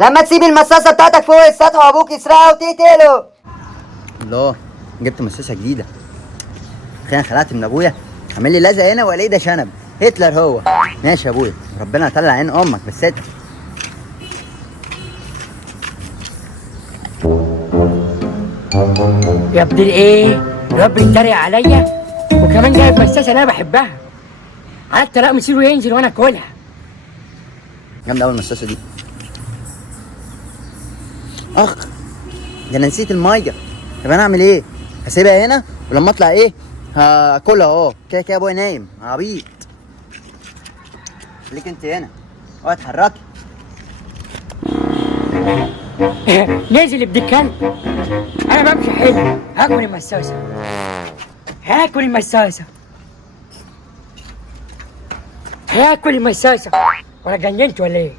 لما تسيب المصاصه بتاعتك فوق السطح وابوك يسرقها وتقتله. الله، جبت مصاصه جديده. اخيرا خلعت من ابويا، عامل لي لزق هنا والاقي ده شنب هتلر هو. ماشي يا ابويا، ربنا يطلع عين امك بس اتقل. يا ابن الايه؟ الواد بيتريق عليا وكمان جايب مساسه انا بحبها. قعدت الاقي مصيره ينزل وانا اكلها. جامده اول المصاصه دي. اخ، ده انا نسيت الميه. طب انا اعمل ايه؟ هسيبها هنا ولما اطلع ايه هاكلها اهو. كده كده ابويا نايم عبيط. خليك انت هنا اوعي اتحركي. نزل ابن الكلب. انا بمشي حلو، هاكل المساسه. هاكل المساسه. هاكل المساسه. ولا جننت ولا ايه؟